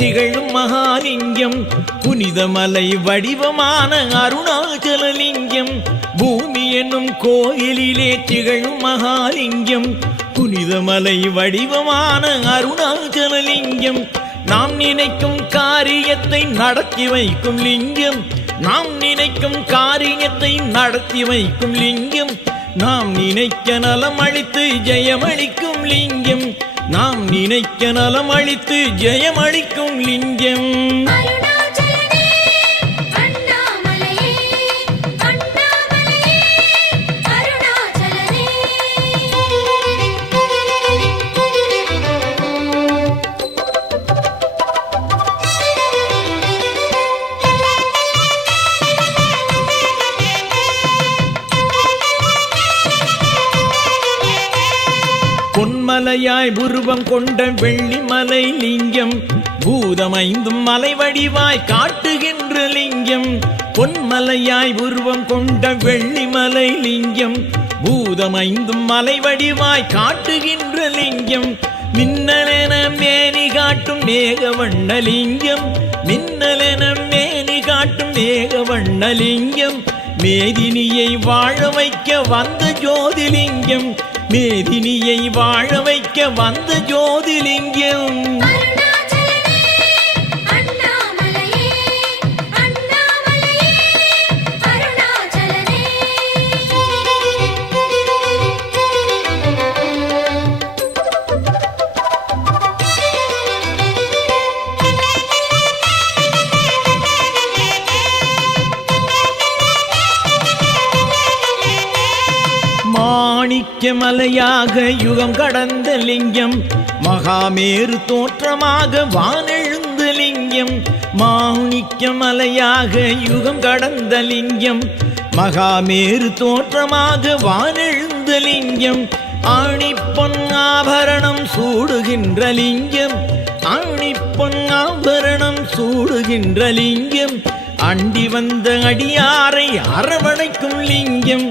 திகழும் மகாலிங்கம், புனிதமலை வடிவமான அருணாச்சலலிங்கம். பூமி என்னும் கோயிலிலே திகழும் மகாலிங்கம், புனிதமலை வடிவமான அருணாச்சலலிங்கம். நாம் நினைக்கும் காரியத்தை நடத்தி வைக்கும் லிங்கம், நாம் நினைக்கும் காரியத்தை நடத்தி வைக்கும் லிங்கம். நாம் நினைக்க நலம் அளித்து ஜெயமளிக்கும் லிங்கம், நாம் நினைக்க நலம் அளித்து ஜெயமளிக்கும் லிங்கம். பொன்மலையாய் உருவம் கொண்ட வெள்ளிமலை லிங்கம், பூதமைந்தும் மலை வடிவாய் காட்டுகின்ற லிங்கம். பொன்மலையாய் உருவம் கொண்ட வெள்ளிமலை லிங்கம், பூதமைந்தும் மலை வடிவாய் காட்டுகின்ற லிங்கம். மின்னலென மேனி காட்டும் மேகவண்ணலிங்கம், மின்னலென மேனி காட்டும் மேகவண்ணலிங்கம். மேதினியை வாழ வைக்க வந்த ஜோதிலிங்கம், மேதினியை வாழ வைக்க வந்த ஜோதிலிங்கம். மாணிக்கமலையாக யுகம் கடந்த லிங்கம், மகாமேரு தோற்றமாக வானெழுந்த லிங்கம். மாணிக்கமலையாக யுகம் கடந்த லிங்கம், மகாமேரு தோற்றமாக வானெழுந்த லிங்கம். ஆணிப்பொன் ஆபரணம் சூடுகின்ற லிங்கம், ஆணிப்பொன் ஆபரணம் சூடுகின்ற லிங்கம். அண்டி வந்த அடியாரை அரவணைக்கும் லிங்கம்,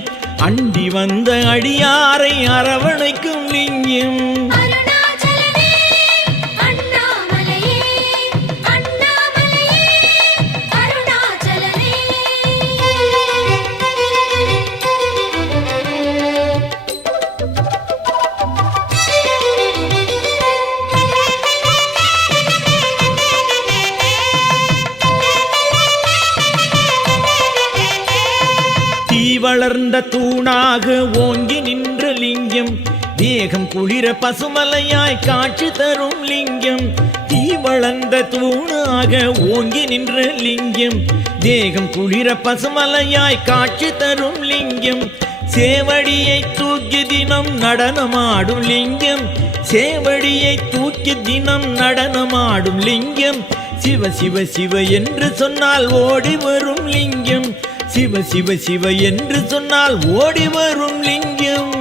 அண்டி வந்த அடியாரை அரவணைக்கும் லிங்கம். வளர்ந்த தூணாக ஓங்கி நின்ற லிங்கம், தேகம் குளிர பசுமலையாய் காட்சி தரும் லிங்கம். தீ வளர்ந்த தூணாக ஓங்கி நின்ற லிங்கம், தேகம் குளிர பசுமலையாய் காட்சி தரும் லிங்கம். சேவடியை தூக்கி தினம் நடனமாடும் லிங்கம், சேவடியை தூக்கி தினம் நடனமாடும் லிங்கம். சிவ சிவ சிவ என்று சொன்னால் ஓடி வரும் லிங்கம், சிவ சிவ சிவ என்று சொன்னால் ஓடி வரும் லிங்கம்.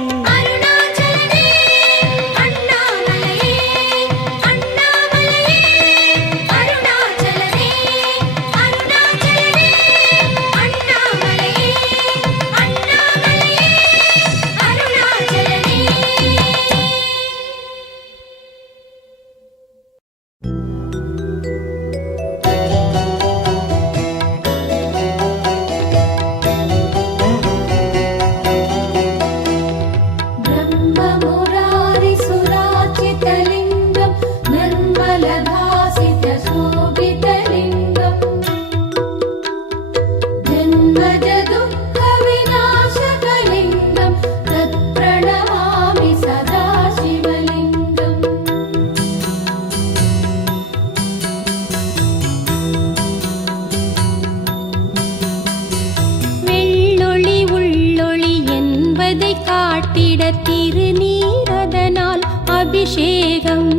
அபிஷேகம்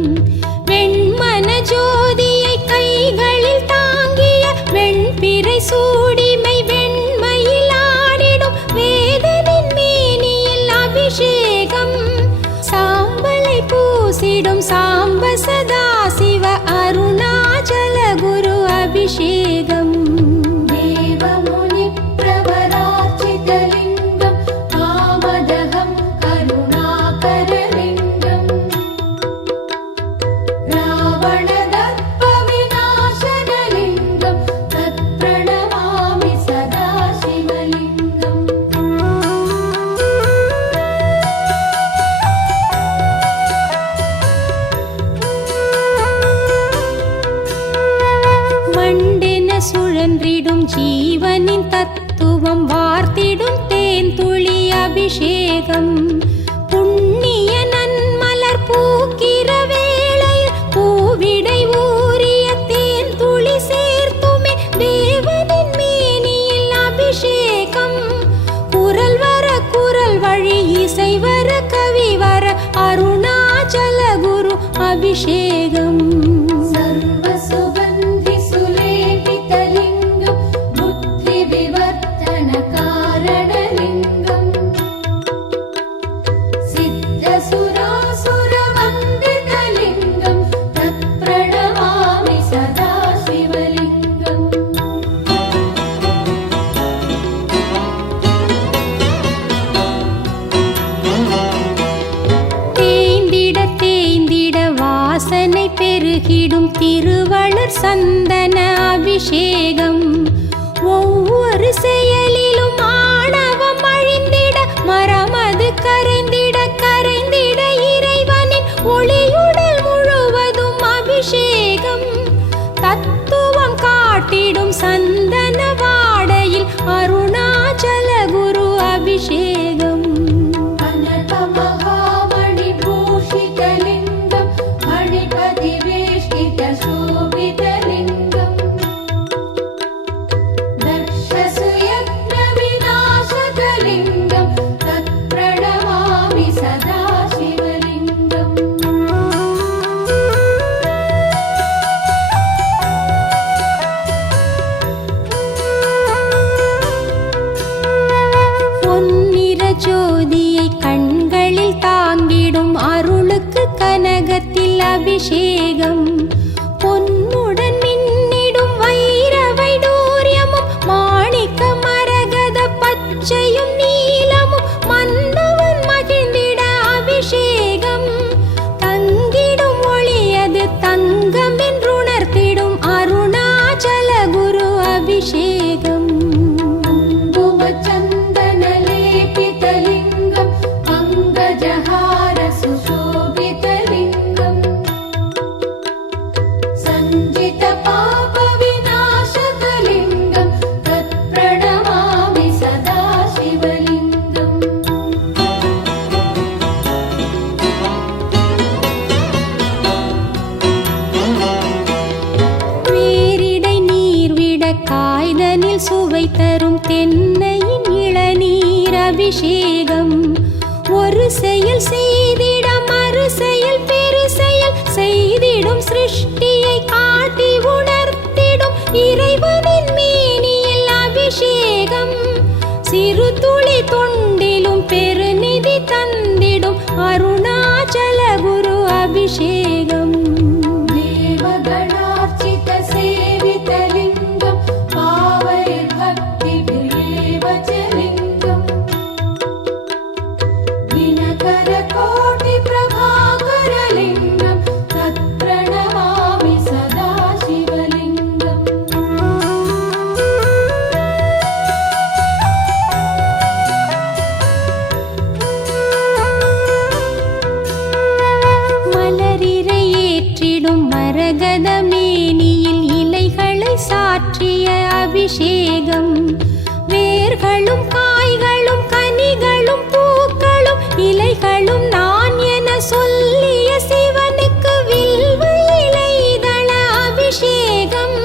வெண்மன ஜோதியை கைகளில் தாங்கிய வெண்பிறை சூடிமை வெண்மையில் ஆடிடும் வேதனின் மேனியில் அபிஷேகம் சாம்பலை பூசிடும் சாம்ப சதா சிவ அருணாச்சல குரு அபிஷேகம் ராவண தர்ப்ப ஜீவனின் தத்துவம் வார்த்திடும் தேன்துளி அபிஷேகம். புண்ணிய நன்மலர் பூக்கிற வேளையில் பூவிடை ஊறிய தேன்துளி சேர்த்துமே தேவனின் மேனியில் அபிஷேகம். குரல் வர குரல் வழி இசை வர கவி வர அருணாச்சல குரு அபிஷேகம். सर्वसुगन्धि सुलेपितलिङ्गं बुद्धिविवर्धनकारणलिङ्गम् सिद्धसुरासुरवन्दितलिङ्गं तत्प्रणमामि सदा शिवलिङ्गम्. தேய்ந்திட தேய்ந்திட வாசனை பெருகிடும் திருவளர் சந்தன அபிஷேகம். ஒவ்வொரு செயலிலும் ஆணவம் அழிந்திட மரமது கரைந்திட கரைந்திட இறைவனின் ஒளியுடல் முழுவதும் அபிஷேகம். தத்துவம் காட்டிடும் சந்தன வாடையில் அருணாச்சல குரு அபிஷேகம். कनकमहामणिभूषितलिङ्गं मणिपतिवेष्टितशोभितलिङ्गम् दक्षसुयज्ञविनाशकलिङ्गं तत्प्रणमामि सदा शिवलिङ्गम्. பொன்னிற ஜோதியை கண்களில் தாங்கிடும் அருளுக்கு கனகத்தில் அபிஷேகம். பொன்னுடன் மின்னிடும் வைர வைடூரியமும் மாணிக்க மரகத பச்சையும் நீலமும் மன்னவன் மகிழ்ந்திட அபிஷேகம். தங்கிடும் ஒளியது தங்கம் என்றுணர்த்திடும் அருணாச்சல குரு அபிஷேகம். कुङ्कुमचन्दनलेपितलिङ्गं पङ्कजहार सुशोभितलिङ्गम् सञ्जितपापविनाशकलिङ्गं तत्प्रणमामि सदा शिवलिङ्गम्. வேரிடை நீர்விட காய்தனில் சுவை தரும் தென்னையின் இளநீர் அபிஷேகம். ஒரு செயல் செய்திட மறு செயல் பெரு செயல் செய்திடும் சிருஷ்டியை காட்டி உணர்த்திடும் இறைவனின் மேனியில் அபிஷேகம். சிறு துளி தொண்டிலும் பெருநிதி தந்திடும் அருணாச்சல குரு அபிஷேகம். देवगणार्चितसेवितलिङ्गं पावैर्भक्तिभिरेव च लिङ्गम् दिनकरकोटिप्रभाकरलिङ्गं तत्प्रणमामि सदा शिवलिङ्गम्. மலரிரை ஏற்றிடும் மரகத மேனியில் இலைகளை சாற்றிய அபிஷேகம். வேர்களும் காய்களும் கனிகளும் பூக்களும் இலைகளும் நான் என சொல்லிய சிவனுக்கு வில்வ இலைதள அபிஷேகம்.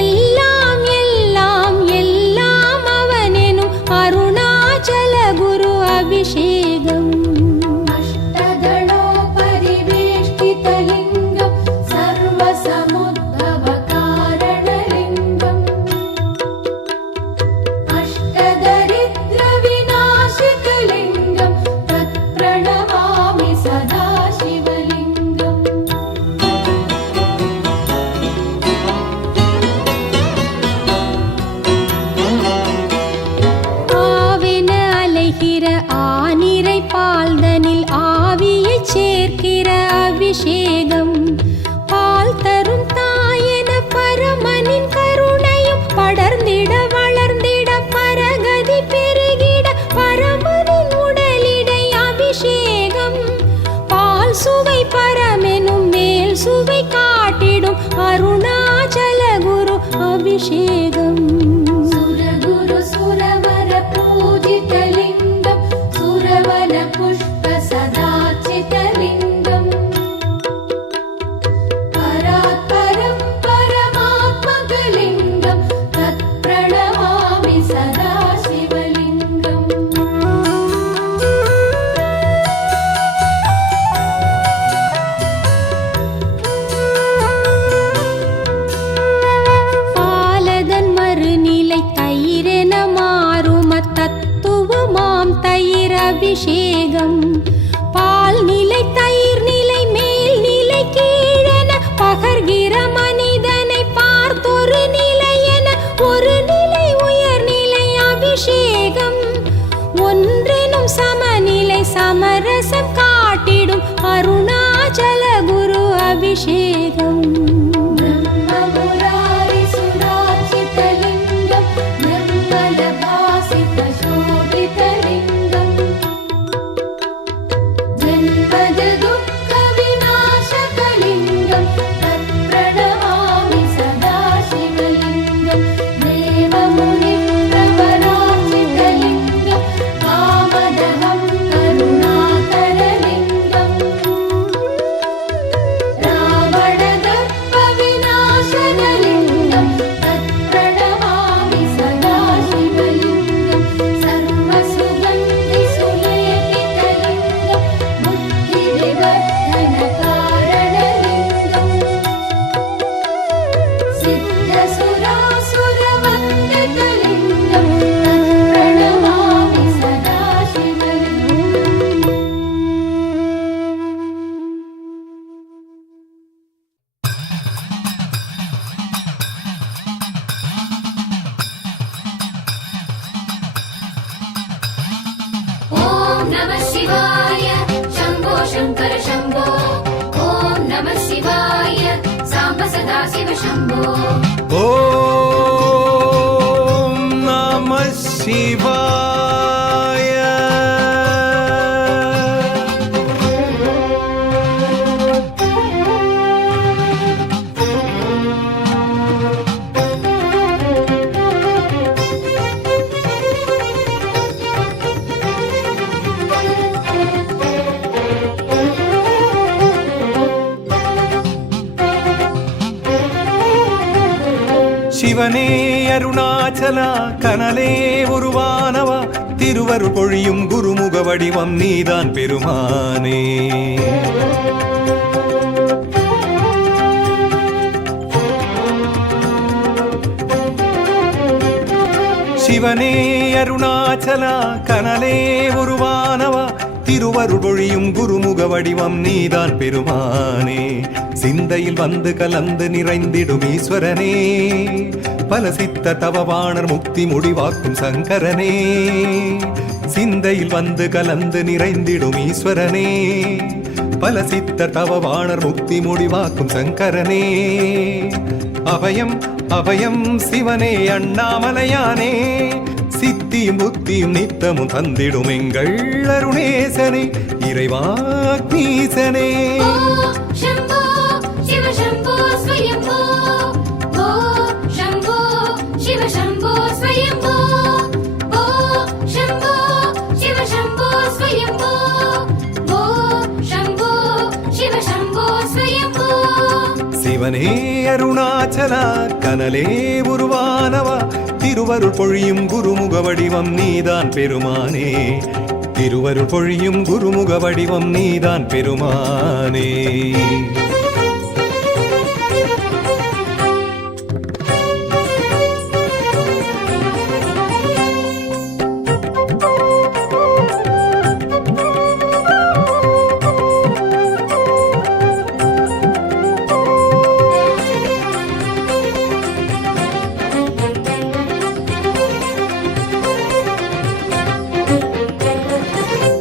எல்லாம் எல்லாம் எல்லாம் அவனெனும் அருணாச்சல குரு அபிஷேகம். अष्टदलोपरिवेष्टितलिङ्गं सर्वसमुद्भवकारणलिङ्गम् अष्टदरिद्रविनाशकलिङ्गं तत्प्रणमामि सदा சமரசம் காட்டிடும் அருணாச்சல குரு அபிஷேகம். ब्रह्ममुरारि सुरार्चितलिङ्गं निर्मलभासितशोभितलिङ्गम् जन्मजदुःखविनाशकलिङ्गं तत्प्रणमामि सदा शिवलिङ्गं देवमुनिप्रवरार्चितलिङ्गं कामदहं करुणाकरलिङ्गम् रावणदर्पविनाशनलिङ्गं तत्प्रणमामि सदा शिवलिङ्गं सर्वसुगन्धिसुलेपितलिङ्गं बुद्धिविवर्धनकारणलिङ्गम् सिद्धसुरासुरवन्दितलिङ्गं तत्प्रणमामि सदा शिवलिङ्गम् ॐ नमः शिवाय शम्भो शङ्कर शम्भो ॐ नमः शिवाय साम्ब सदा शिव शम्भो ஓம் நம சிவாய. சிவனே அருணாச்சலா கனலே உருவானவா திருவருள் பொழியும் குருமுக வடிவம் நீதான் பெருமானே. சிவனே அருணாச்சலா கனலே உருவானவா திருவருள் பொழியும் குருமுக வடிவம் நீதான் பெருமானே. சிந்தையில் வந்து கலந்து நிறைந்திடும் ஈஸ்வரனே பல சித்த தவவாணர் முக்தி முடிவாக்கும் சங்கரனே. சிந்தையில் வந்து கலந்து நிறைந்திடும் ஈஸ்வரனே பல சித்த தவவாணர் முக்தி முடிவாக்கும் சங்கரனே. அபயம் அபயம் சிவனே அண்ணாமலையானே சித்தியும் புத்தியும் நித்தமும் தந்திடும் எங்கள் அருணேசனே இறைவாக்னீசனே. ॐ शम्भो शिव शम्भो स्वयम्भो ॐ शम्भो शिव शम्भो स्वयम्भो ॐ शम्भो शिव शम्भो स्वयम्भो ॐ शम्भो शिव शम्भो स्वयम्भो சிவனே அருணாச்சலா கனலே உருவானவா திருவருள் பொழியும் குருமுக வடிவம் நீதான் பெருமானே. திருவருள் பொழியும் குருமுக வடிவம் நீதான் பெருமானே.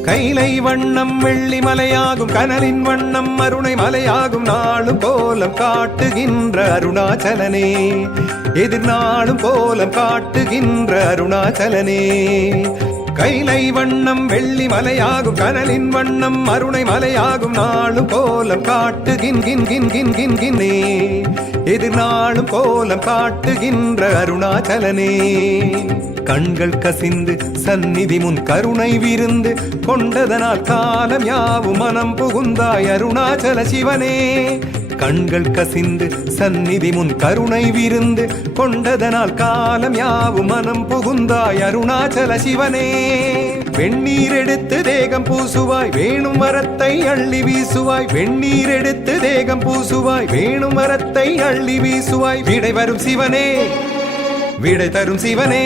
கைலை வண்ணம் வெள்ளி மலையாகும் கனலின் வண்ணம் அருணை மலையாகும் நாளும் கோலம் காட்டுகின்ற அருணாச்சலனே எதிர்நாளும் கோலம் காட்டுகின்ற அருணாச்சலனே. கைலை வண்ணம் வெள்ளி மலையாகும் கனலின் வண்ணம் அருணை மலையாகும் நாளும் கோலம் காட்டுகின்றே எதிர்நாளும் கோலம் காட்டுகின்ற அருணாச்சலனே. கண்கள் கசிந்து சந்நிதி முன் கருணை விருந்து கொண்டதனால் காலம் யாவும் மனம் புகுந்தாய் அருணாச்சல சிவனே. கண்கள் கசிந்து சந்நிதி முன் கருணை விருந்து கொண்டதனால் காலம் யாவும் மனம் புகுந்தாய் அருணாச்சல சிவனே. வெண்ணீர் எடுத்து தேகம் பூசுவாய் வேணும் வரத்தை அள்ளி வீசுவாய் வெண்ணீர் எடுத்து தேகம் பூசுவாய் வேணும் வரத்தை அள்ளி வீசுவாய். விடை வரும் சிவனே விடை தரும் சிவனே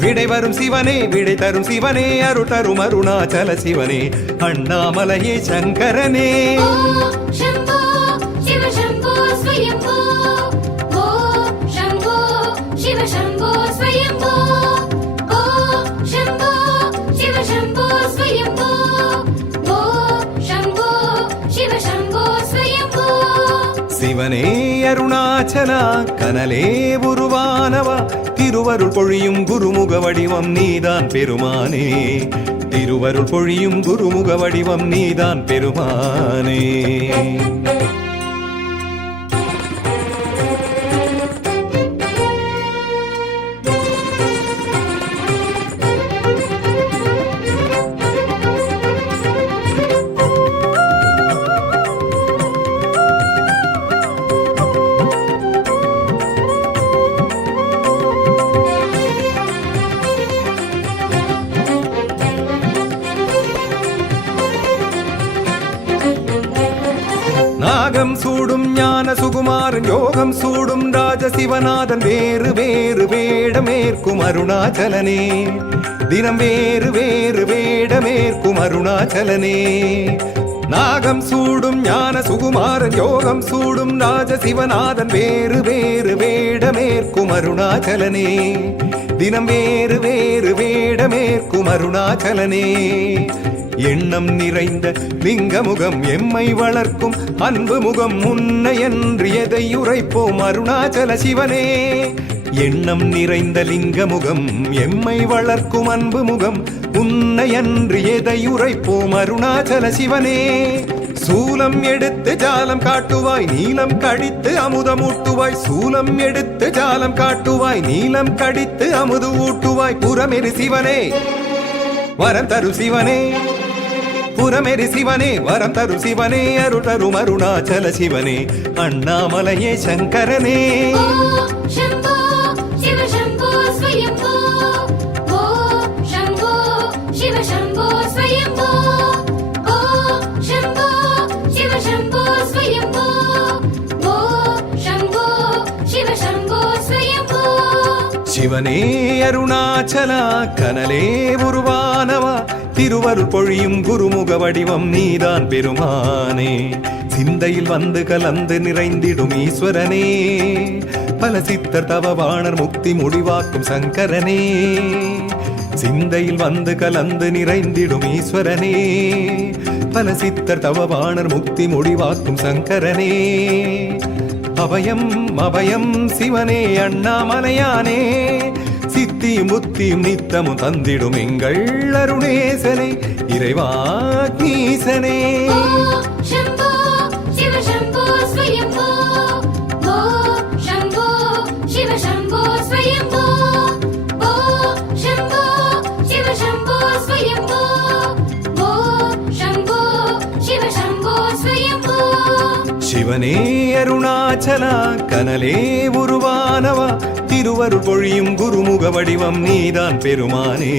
விடை வரும் சிவனே விடை தரும் சிவனே அருள் தரும் அருணாச்சல சிவனே அண்ணாமலையே சங்கரனே. ॐ शम्भो शिव शम्भो स्वयम्भो ॐ शम्भो शिव शम्भो स्वयम्भो ॐ शम्भो शिव शम्भो स्वयम्भो சிவனே அருணாச்சலா கனலே உருவானவா திருவருள் பொழியும் குருமுக வடிவம் நீதான் பெருமானே திருவருள் பொழியும் குருமுக வடிவம் நீதான் பெருமானே நாகம் சூடும் ஞான சுகுமாரன் யோகம் சூடும் ராஜசிவநாதன் வேறு வேறு வேடமேற்கும் அருணாச்சலனே தினம் வேறு வேறு வேடமேற்கும் அருணாச்சலனே நாகம் சூடும் ஞான சுகுமாரன் யோகம் சூடும் ராஜசிவநாதன் வேறு வேறு வேடமேற்கும் அருணாச்சலனே தினம் வேறு வேறு வேடமேற்கும் அருணாச்சலனே எண்ணம் நிறைந்த லிங்கமுகம் எம்மை வளர்க்கும் அன்பு முகம் முன்னை என்று எதை உரைப்போம் அருணாச்சல சிவனே எண்ணம் நிறைந்த லிங்கமுகம் எம்மை வளர்க்கும் அன்பு முகம் உன்னை அன்று எதை உரைப்போம் அருணாச்சல சிவனே சூலம் எடுத்து ஜாலம் காட்டுவாய் நீலம் கடித்து அமுதம் ஊட்டுவாய் சூலம் எடுத்து ஜாலம் காட்டுவாய் நீலம் கடித்து அமுது ஊட்டுவாய் புறமெரு சிவனே வரம் தரு சிவனே புறமெரி சிவனே வரம் தரு சிவனே அருள் தரும் அருணாச்சல சிவனே அண்ணாமலையே சங்கரனே शम्भो शिव शम्भो स्वयम्भो ओ शम्भो शिव शम्भो स्वयम्भो ओ शम्भो शिव शम्भो स्वयम्भो ओ शम्भो शिव शम्भो स्वयम्भो சிவனே அருணாச்சலா கனலே உருவானவா திருவருள் பொழியும் குருமுக வடிவம் நீதான் பெருமானே சிந்தையில் வந்து கலந்து நிறைந்திடும் ஈஸ்வரனே பல சித்தர் தவவாணர் முக்தி முடிவாக்கும் சங்கரனே சிந்தையில் வந்து கலந்து நிறைந்திடும் ஈஸ்வரனே பல சித்தர் தவவாணர் முக்தி முடிவாக்கும் சங்கரனே அபயம் அபயம் சிவனே அண்ணாமலையானே சித்தியும் புத்தியும் நித்தமும் தந்திடும் எங்கள் அருணேசனை இறைவாக்னீசனே शम्भो शिव शम्भो स्वयम्भो ओ शम्भो शिव शम्भो स्वयम्भो ओ शम्भो शिव शम्भो स्वयम्भो ओ शम्भो शिव शम्भो स्वयम्भो சிவனே அருணாச்சலா கனலே உருவானவா திருவருள் பொழியும் குருமுக வடிவம் நீதான் பெருமானே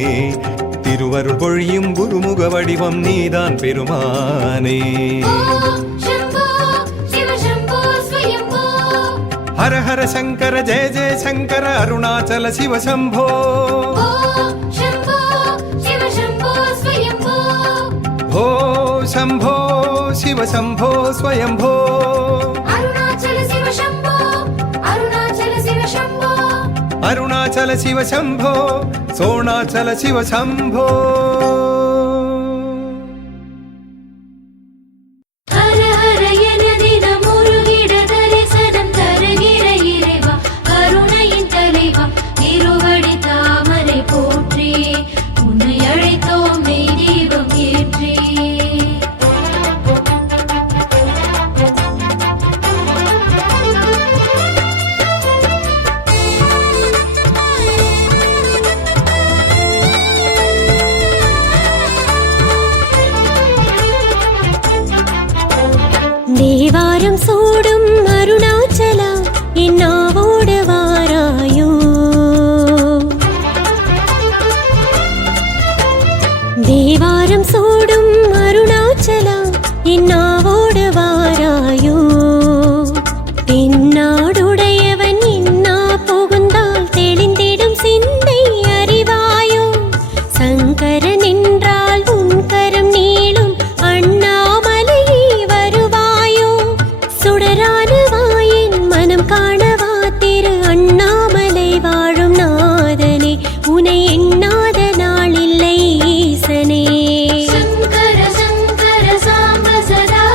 திருவருள் பொழியும் குருமுக வடிவம் நீதான் பெருமானே शम्भो शिव शम्भो स्वयम्भो ஹர ஹர சங்கர ஜெய ஜெய சங்கர அருணாச்சல சிவ சம்போ ओ शम्भो शिव शम्भो स्वयम्भो ஓ சம்போ சிவ சம்போ ஸ்வயம்போ अरुणाचल शिव शम्भो अरुणाचल शिव शम्भो அருணாச்சல சிவ சம்போ சோணாச்சல சிவ சம்போ ஹர ஹர என தினம் முருகிட தரிசனம் தருகிற இறைவா கருணையின் தலைவா திருவடி தாமரை போற்றி உன்னை அழைத்தோம் மெய் தீபம் ஏற்றி தேவாரம் சூடும் அருணாச்சலா என்னாவோடு வாராயோ தேவாரம் சூடும் அருணாச்சலா என்னாவோடு வாராயோ தென்னாடுடையவன் இன்னா புகுந்தால் தெளிந்திடும் சிந்தை அறிவாயோ சங்கரன் என்றால் உன் கரம் நீளும் அண்ணாமலையே வருவாயோ சுடரான வாயின் மனம் காணவா திரு அண்ணாமலை வாழும் நாதனே உனை எண்ணாத நாளில்லை ஈசனே शङ्कर शङ्कर साम्ब सदा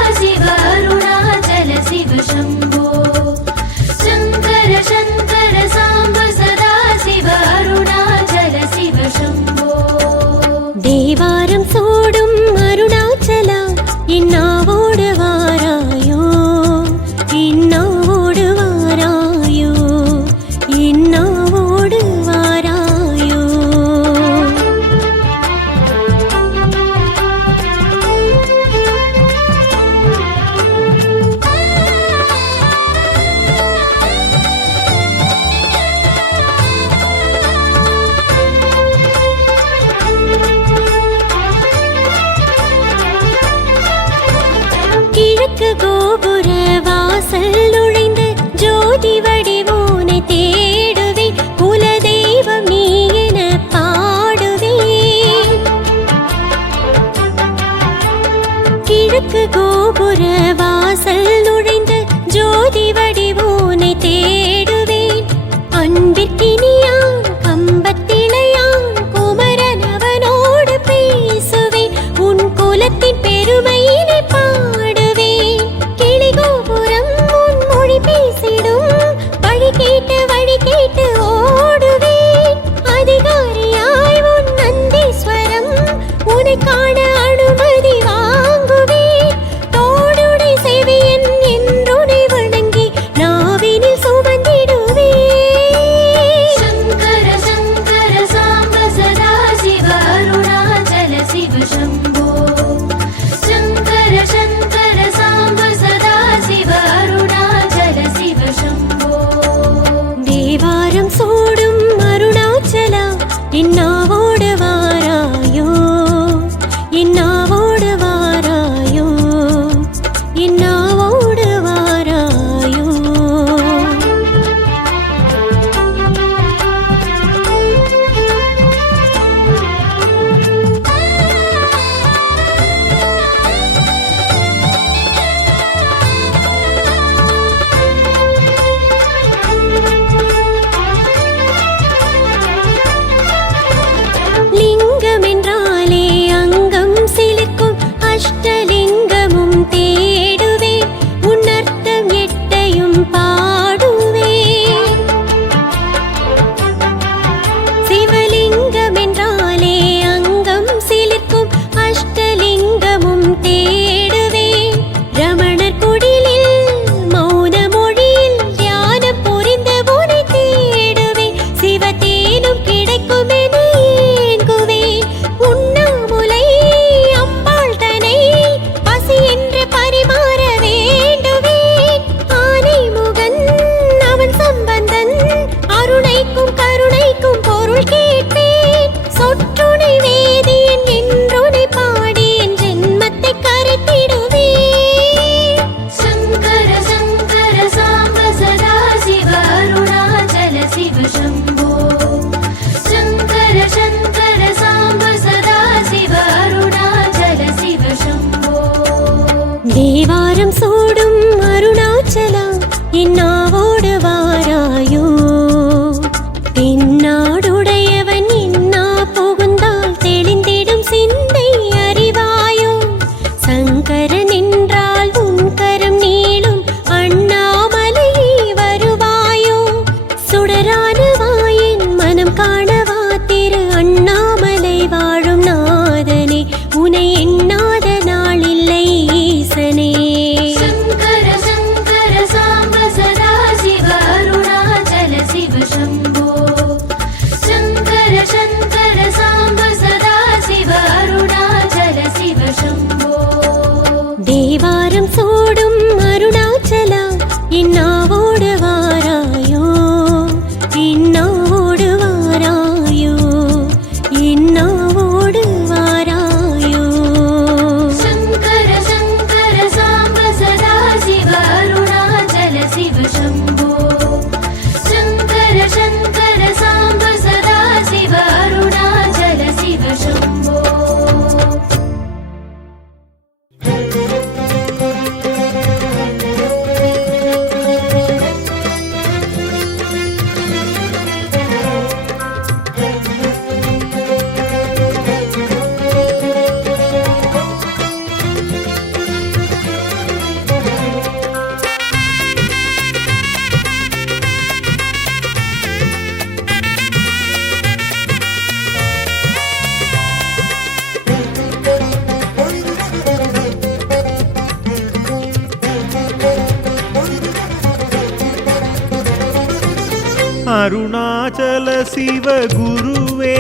அருணாச்சல சிவ குருவே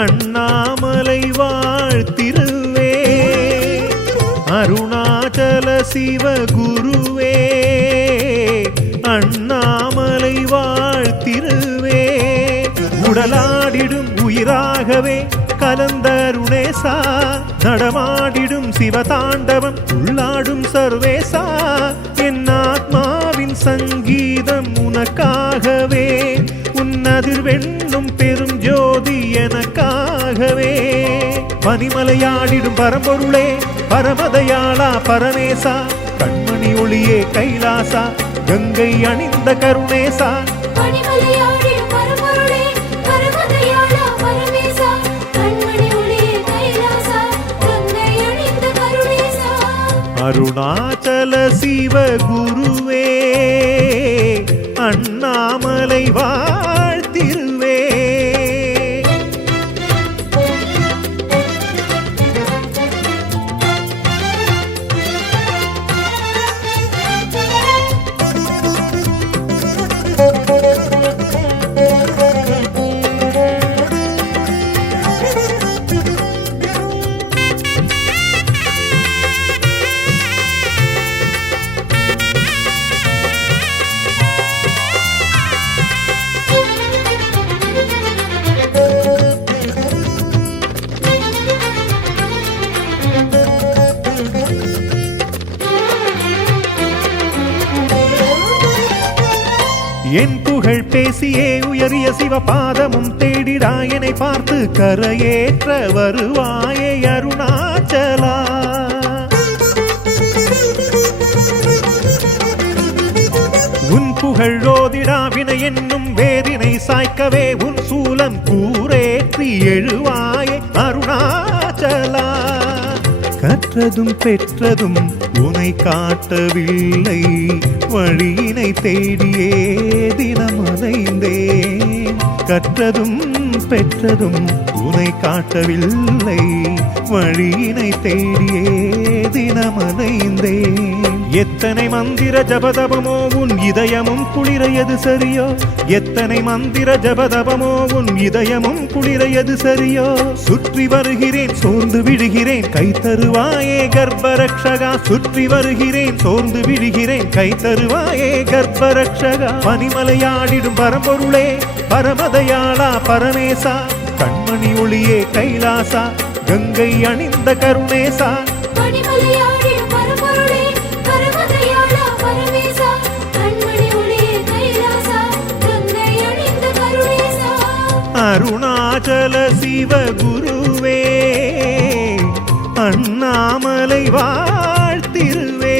அண்ணாமலை வாழ்த்திருவே அருணாச்சல சிவ குருவே அண்ணாமலை வாழ்த்திருவே உடலாடிடும் உயிராகவே கலந்த அருணேசா நடமாடிடும் சிவதாண்டவம் உள்ளாடும் சர்வேசா என் ஆத்மாவின் சங்கீதம் உனக்காகவே உன்னதிர்வெண்ணும் பெரும் ஜோதி எனக்காகவே பனிமலையாடிடும் பரம்பொருளே பரமதயாளா பரமேசா கண்மணி ஒளியே கைலாசா கங்கை அணிந்த கருணேசா பனிமலையாடிடும் பரம்பொருளே பரமதயாளா பரமேசா கண்மணி ஒளியே கைலாசா கங்கை அணிந்த கருணேசா அருணாச்சல சிவ குருவே அண்ணாமலை வாழ்த்திருவே என் புகழ் பேசியே உயரிய சிவபாதமும் தேடிடாயனை பார்த்து கரையேற்ற வருவாயே அருணாச்சலா உன் புகழ் ஓதிடாவினை என்னும் வேதினை சாய்க்கவே உன் சூலம் கூரேற்றி எழுவாயே அருணாச்சலா கற்றதும் பெற்றதும் உனை காட்டவில்லை வழியினை தேடியே தினம் அலைந்தேன் கற்றதும் பெற்றதும் உனை காட்டவில்லை வழியினை தேடியே தினம் அலைந்தேன் எத்தனை மந்திர ஜபதபமோ உன் இதயமும் குளிரையது சரியோ எத்தனை மந்திர ஜபதபமோ உன் இதயமும் குளிரையது சரியோ சுற்றி வருகிறேன் சோர்ந்து விழுகிறேன் கை தருவாயே கர்ப்பரக்ஷகா சுற்றி வருகிறேன் சோர்ந்து விழுகிறேன் கை தருவாயே கர்ப்பரக்ஷகா பனிமலையாடிடும் பரம்பொருளே பரமதயாளா பரமேசா கண்மணி ஒளியே கைலாசா கங்கை அணிந்த கருணேசா பனிமலையாடிடும் பரம்பொருளே பரமதயாளா பரமேசா கண்மணி ஒளியே கைலாசா கங்கை அணிந்த கருணேசா அருணாச்சல சிவ குருவே அண்ணாமலை வாழ்த்திருவே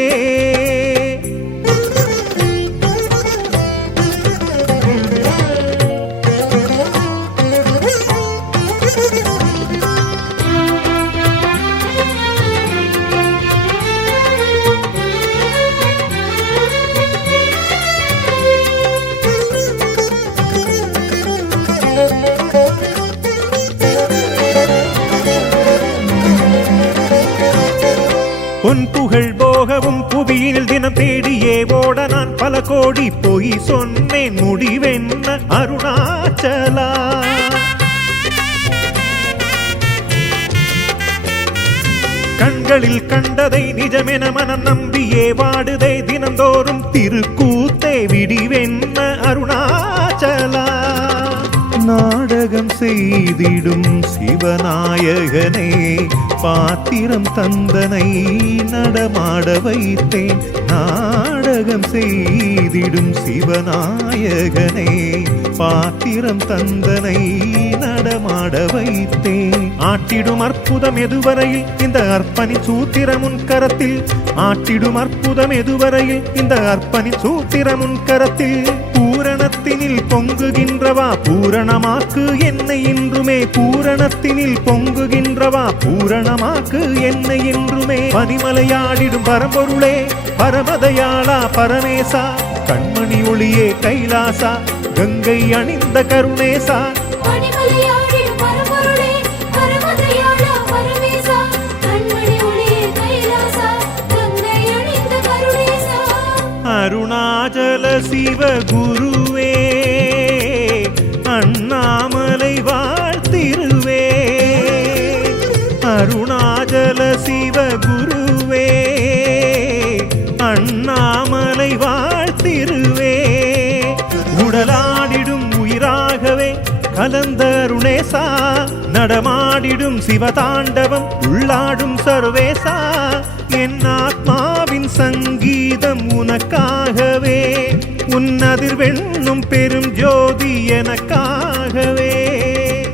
பொன் புகழ் போகவும் புவியில் தினம் தேடியே ஓட நான் பல கோடி போய் சொன்னேன் முடிவென்ன அருணாச்சலா கண்களில் கண்டதை நிஜமென மனம் நம்பியே வாடுதை தினந்தோறும் திருக்கூத்தே விடிவென்ன அருணாச்சலா நாடகம் செய்திடும் சிவநாயகனே பாத்திரம் தந்தனை நடமாட வைத்தேன் நாடகம் செய்திடும் சிவநாயகனே பாத்திரம் தந்தனை நடமாட வைத்தேன் ஆட்டிடும் அற்புதம் எதுவரையில் இந்த அர்ப்பணி சூத்திரம் உன் கரத்தில் ஆட்டிடும் அற்புதம் எதுவரையில் இந்த அர்ப்பணி சூத்திரம் உன் கரத்தில் பூரணத்தினில் பொங்குகின்றவா பூரணமாக்கு என்னை இன்றுமே பூரணத்தினில் பொங்குகின்றவா பூரணமாக்கு என்னை இன்றுமே பனிமலையாடிடும் பரம்பொருளே பரமதயாளா பரமேசா கண்மணி ஒளியே கைலாசா கங்கை அணிந்த கருணேசா பனிமலையாடிடும் பரம்பொருளே பரமதயாளா பரமேசா கண்மணி ஒளியே கைலாசா கங்கை அணிந்த கருணேசா அருணாச்சல சிவ குருவே கலந்த அருணேசா நடமாடிடும் சிவதாண்டவம் உள்ளாடும் சர்வேசா என் ஆத்மாவின் சங்கீதம் உனக்காகவே உன் அதிர்வெண்ணும் பெரும் ஜோதி எனக்காகவே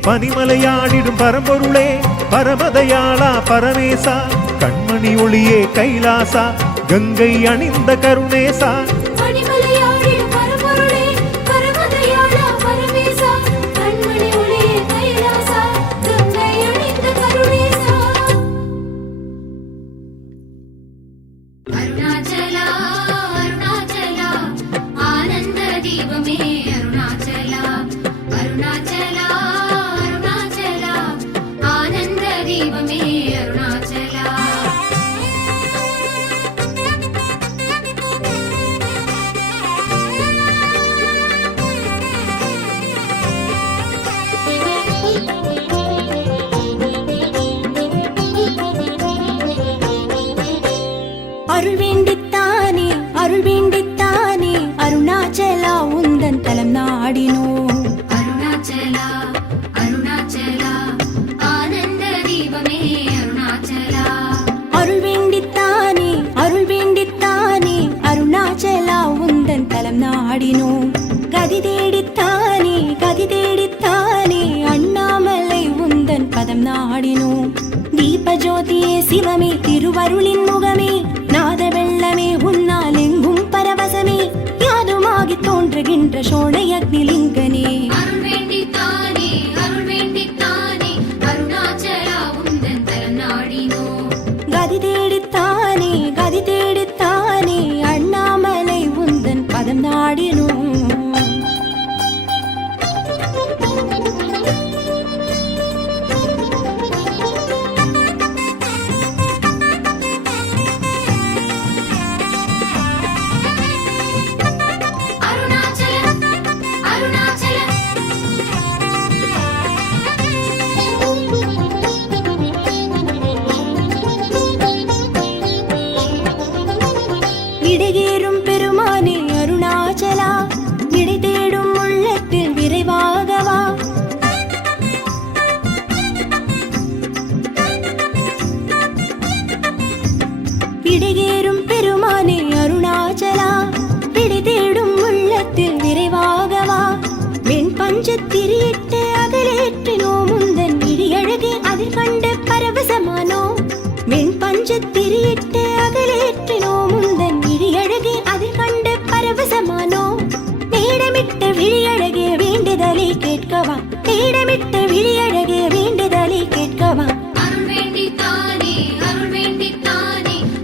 பனிமலையாடிடும் பரம்பொருளே பரமதயாளா பரமேசா கண்மணி ஒளியே கைலாசா கங்கை அணிந்த கருணேசா பனிமலையாடிடும் பரம்பொருளே பரமதயாளா பரமேசா கண்மணி ஒளியே கைலாசா கங்கை அணிந்த கருணேசா அருணாச்சலா அருணாச்சலா ஆனந்த தீபமே அருணாச்சலா அருணாச்சலா அருணாச்சலா ஆனந்த தீபமே அருணாச்சலா அருள் வேண்டித்தானே அருள் வேண்டித்தானே அருணாச்சலா உந்தன் தலம் நாடினோம் அருணாச்சலா அருணாச்சலா ஆனந்த தீபமே அருணாச்சலா அருள் வேண்டித்தானே அருள் வேண்டித்தானே அருணாச்சலா உந்தன் தலம் நாடினோம் கதி தேடித்தானே கதி தேடித்தானே அண்ணாமலை உந்தன் பதம் நாடினோம் தீபஜோதியே சிவமே திருவருளின் முகமே நாத வெள்ளமே உன்னால் எங்கும் பரவசமே யாதுமாகி தோன்றுகின்ற சோழை அக்னிலிங்கனே அருள் வேண்டித்தானே அருணாச்சலா உந்தன் தலம் நாடினோம் கதி தேடித்தானே கதி தேடித்தானே அண்ணாமலை உந்தன் பதம் நாடினோம் அருணாச்சல அருணாச்சல இடையேறும் பெருமானே அருணாச்சலா இடை தேடும் உள்ளத்தில் விரைவாகவா இடையேறும் பெருமானே அருணாச்சலா இடை தேடும் உள்ளத்தில் விரைவாகவா வெண் பஞ்சத்திரியிட்டு அகலேற்றினோம் முந்தன் விழியழகே அதில் கண்டு பரவசமானோம் வெண் பஞ்சத்திரியிட்டு அகலேற்றினோம் முந்தன் விழியழகே அதில் கண்டு பரவசமானோம் மேடமிட்ட விழியழகே வேண்டுதலை கேட்கவா மேடமிட்ட விழியழகே வேண்டுதலை கேட்கவா அருள் வேண்டித்தானே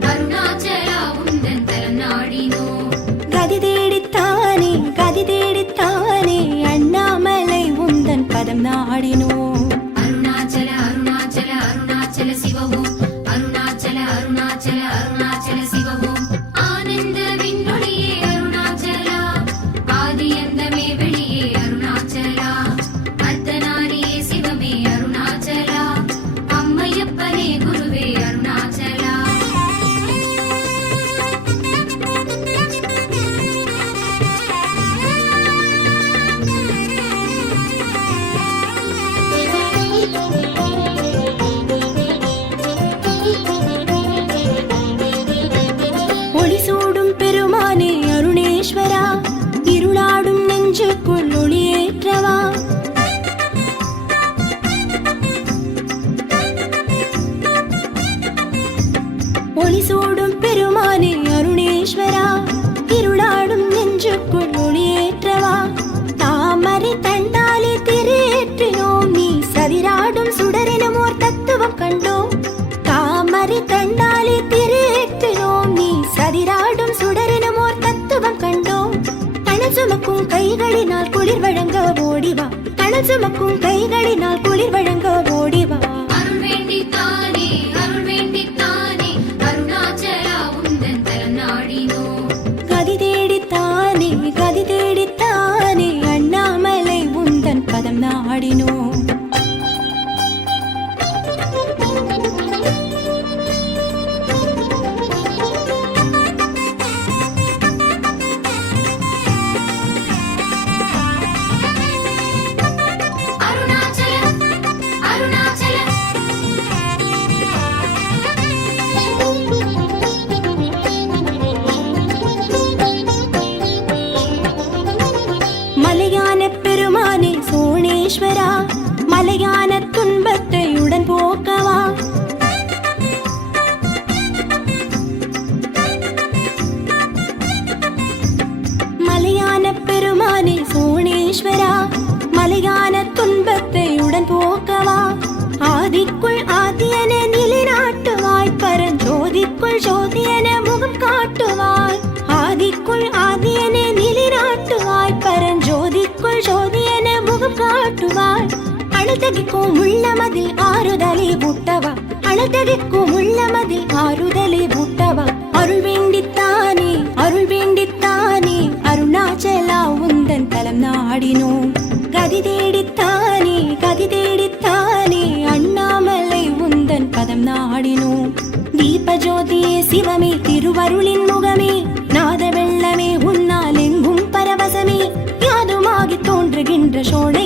அருணாச்சலா உந்தன் தலம் நாடினோம் கதி தேடித்தானே கதி தேடித்தானே அண்ணாமலை உந்தன் பதம் நாடினோம் அருணாச்சல அருணாச்சல அருணாச்சல சிவவும் அருணாச்சல அருணாச்சல அருணாச்சல சிவவும் ஆனந்த விண்ணொளியே அருணாச்சலா ஆதி அந்தமே வெளியே அருணாச்சலா அர்த்தநாரியே சிவமே அருணாச்சலா அம்மையப்பனே குருவே அருணாச்சலா ஒளி சூடும் பெருமானே அருணேஸ்வரா இருளாடும் நெஞ்சுக்குள் ஒளியேற்றவா ஒளி சூடும் பெருமானே அருணேஸ்வரா இருளாடும் நெஞ்சுக்குள் ஒளியேற்றவா தாமரை தண்டாலே திரையேற்றினோம் நீ சதிராடும் சுடரெனும் ஓர் தத்துவம் கண்டோம் தாமரை தண்டாலே திரையேற்றினோம் நீ சதிராடும் சுடரெனும் ஓர் தத்துவம் கண்டோம் தணல் சுமக்கும் கைகளினால் குளிர் வழங்க ஓடிவா தணல் சுமக்கும் கைகளினால் குளிர் வழங்க ஓடிவா அருள் வேண்டித்தானே அருணாச்சலா உந்தன் தலம் நாடினோம் கதி தேடித்தானே கதி தேடித்தானே அண்ணாமலை உந்தன் பதம் நாடினோம் அழுத்தகிக்கும் உள்ளமதில் ஆறுதலை ஊட்டவா அழுத்தகிக்கும் உள்ளமதில் ஆறுதலை ஊட்டவா அருள் வேண்டித்தானே அருணாச்சலா உந்தன் தலம் நாடினோம் கதி தேடித்தானே அண்ணாமலை உந்தன் பதம் நாடினோம் தீப ஜோதியே சிவமே திருவருளின் முகமே நாத வெள்ளமே உன்னால் எங்கும் பரவசமே யாதுமாகி தோன்றுகின்ற சோழ